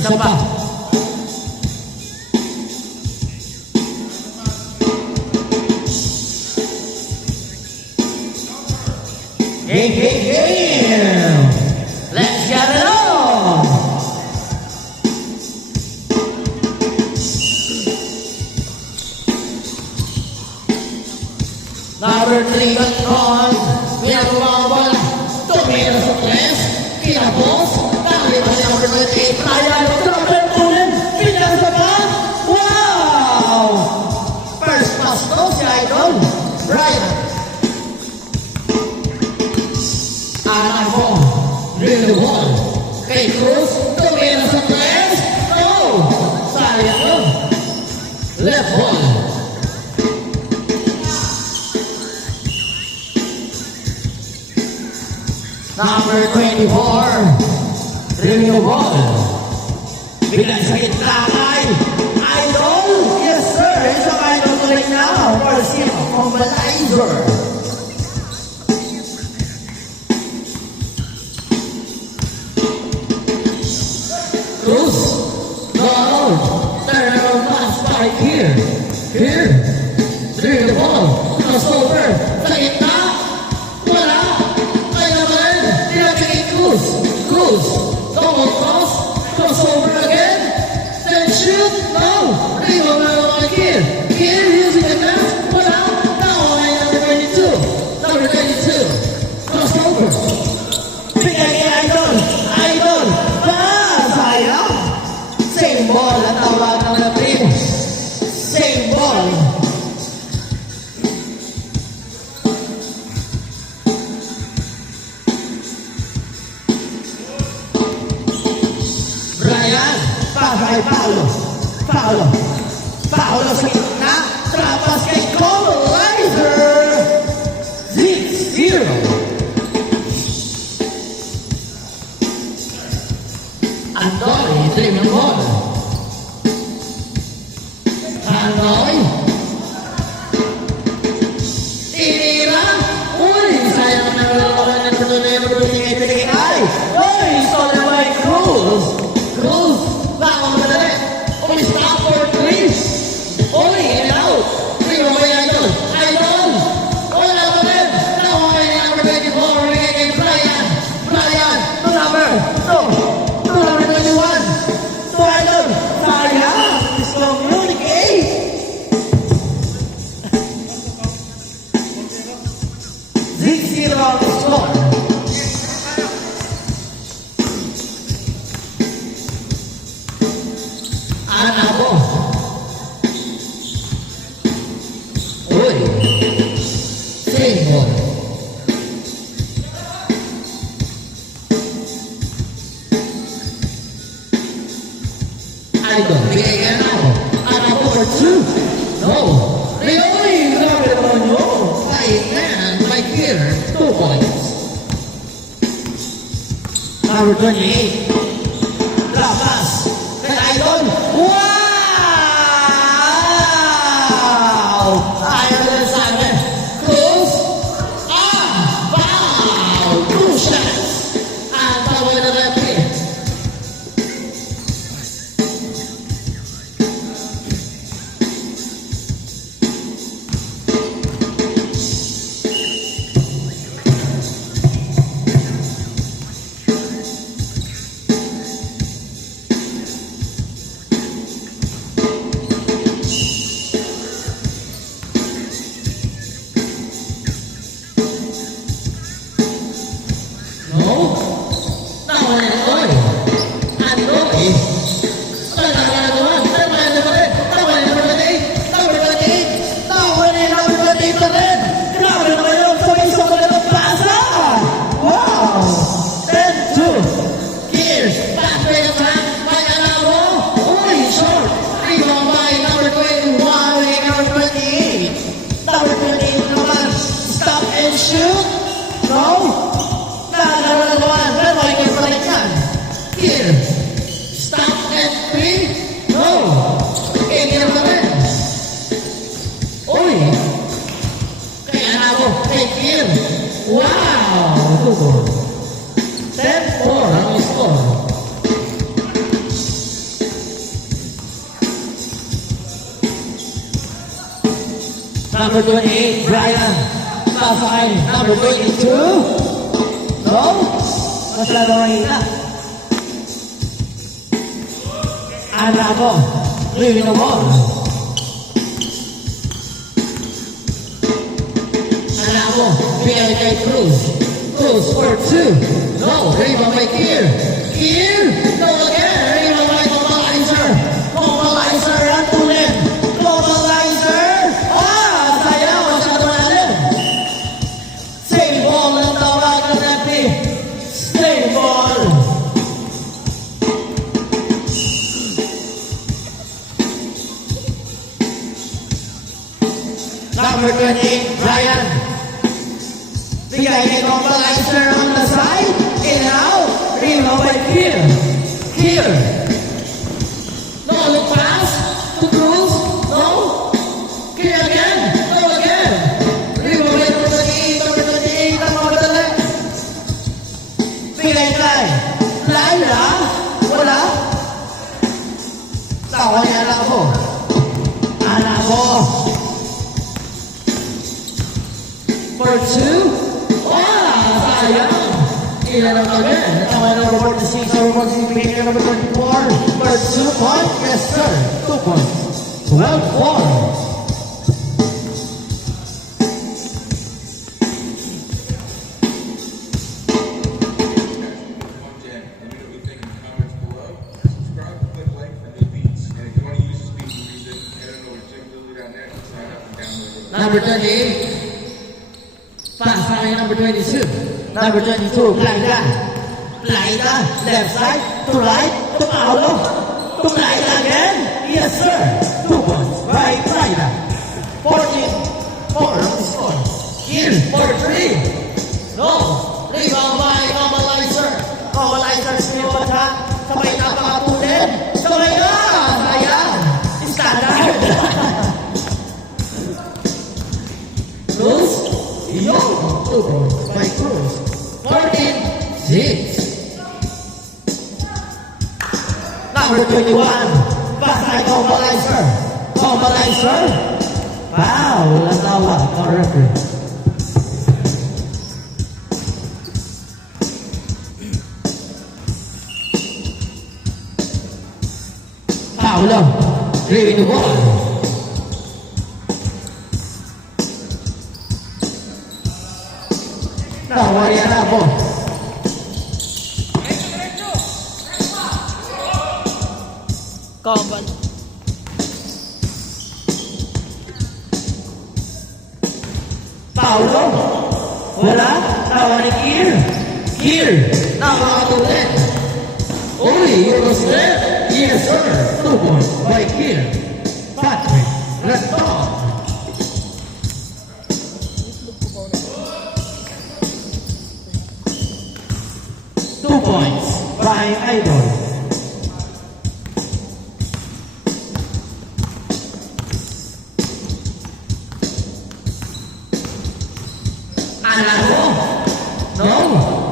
Isa pa. Game, game, game! Let's get it on! Number 3 control. Pinagbawa. Tumira sa press. Kinapos. Dali pa si number 28. Kaya ng number 2. Pinasa pa. Wow! First pass to si Idol. Brian. Anak mo. Real ball. Kay Cruz. Tumira sa press. No! Sayang yun. Left ball. Number 24, ring the ball. Bigay sa gitna kay Idol. Yes sir, isa ka Idol tuloy na. First hit of Mobilizer. Cruz, go out. Turn around pass right here. Here, ring the ball. Crossover, sa gitna. Cruz, double cross, crossover again, then shoot, no, rebound na naman here, using the pass, wala, now ay number 22, crossover, bigay kay Idol, sayang, same ball, ang tawag ng team, same ball. Brian, pasa kay Paolo sa gitna, trapas kay Mobilizer, 6-0. Andoy, dream ng ball. Andoy, tinira, uy, sayang na nalalaman ng number 2 kay Pinigay, uy, stolen by Cruz. Cruz, bangon na rin. Stop for 3. Only in and out. 3 mo kay Idol. Wala pa rin. Now kay number 24. Ringin kay Brian. To number 2. To number 21. To Idol. Sayang. This communicate. 6-0 ang score. Anak mo. Uy. Same ball. Idol. Bigay ka na ako. Anak mo for 2. No. Really? Grabe naman yun. Tight man. Right here. 2 points. Number 28. Lapas. Idol. Wow! Ayaw na sa akin. Cruz. Wow! 2 shots. Ang tawag na referee. Number 28, Brian. Pasay. Number 22. No? Masyado mahina. Anabo. Leaving the ball. Anabo. PLK Cruz. Cruz for 2. No. Rebound by Kier. Kier. No again. Rebound by Globalizer. Globalizer. Ang tulit. Globalizer. Sayang. Masyado malalim. Same ball ang tawag ng Nepi. Same ball. Number 28, Ryan. Bigay kay Globalizer on the side. In and out. Rebound by Kier. Kier. No, look pass. To Cruz. No. Kier again. No again. Rebound by number 28. Number 28. Ang mamadali. Bigay kay Laila. Wala. Tawa niya anak ko. Anak ko. For 2. Sayang. Ilan ang again. Tama na number 46. Number 46. Bigay kay number 24. For 2 points. Yes, sir. 2 points. 12-4. And you know the thing in the comments below. Subscribe, click like for new beats. And if you want to use this beat for music, head on over to JimLily.net and sign up and download it. Number 28. Pasay number 22. Number 22, Plaida. Plaida, left side, to right, to Paolo. To Plaida again. Yes, sir. 2 points by Plaida. 14-4 on the score. Here, for 3. No. Rebound by Globalizer. Globalizer, still attack. Sabay na pakapunin. Sabay na. Sayang. Standard. Cruz. Yo. 2 points by Cruz. 14-6. Number 21. Pasay Globalizer. Globalizer. Wow. Walang tawa. Correct. Paolo. Leaving the ball. Tawa niya na po. Common. Paolo. Wala. Tawa ni Kier. Kier. Nakakatulit. Uy, you was there. Yes, sir. 2 points by Kier. Patrick. Renton. Two points by Idol. Anabo? No.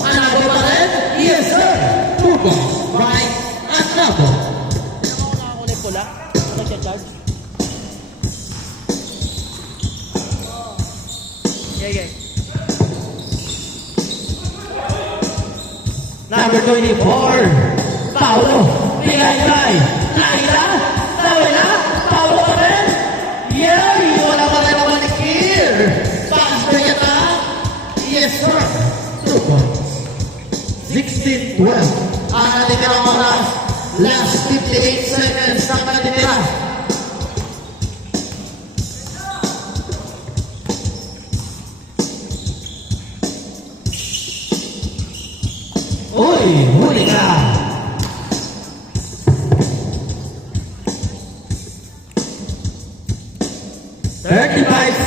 Anabo pa rin? Yes, sir. 2 points by Anabo. Ano mo nakakulay pula? Nag-charge? Yeah. Number 24, Paolo. Bigay kay Laila. Tawa na. Paolo pa rin. Yeah, wala pa rin naman ni Kier. Pass ba niya ka? Yes, sir. 2 points. 16-12. Ang natitira mo na last 58 seconds na natitira. Uy, huli ka!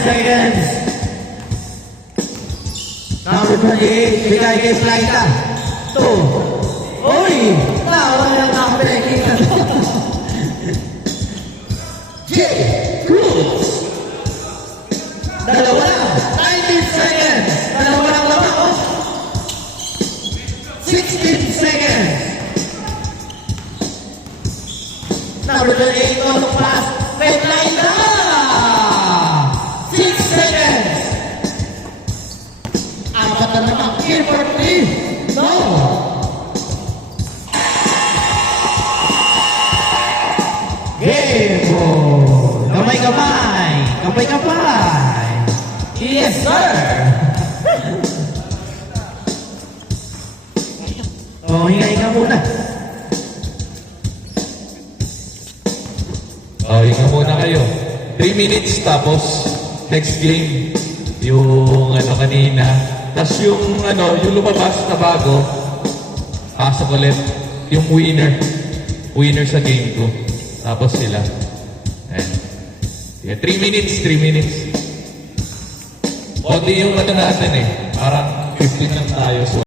Seconds. Number 28, bigay kay Flaita. 2. Uy! Nawala na nakapeking ka. J. Cruz. Dalawa na. 19 seconds. Dalawa lang naman, oh. 16 seconds. Number 28, oh, pass. Kay Flaita. 16 Para naman, here for 3. No! Game ball! Kamay-kamay! Kamay-kamay! Yes, sir! Oh, hinga-hinga muna. Oh, hinga muna kayo. 3 minutes tapos next game yung ano kanina. Tapos yung ano, yung lumabas na bago, pasok ulit yung winner. Winner sa game ko. Tapos sila. Ayan. Yeah, 3 minutes, 3 minutes. Konti yung ano natin eh. Parang 15 lang tayo. So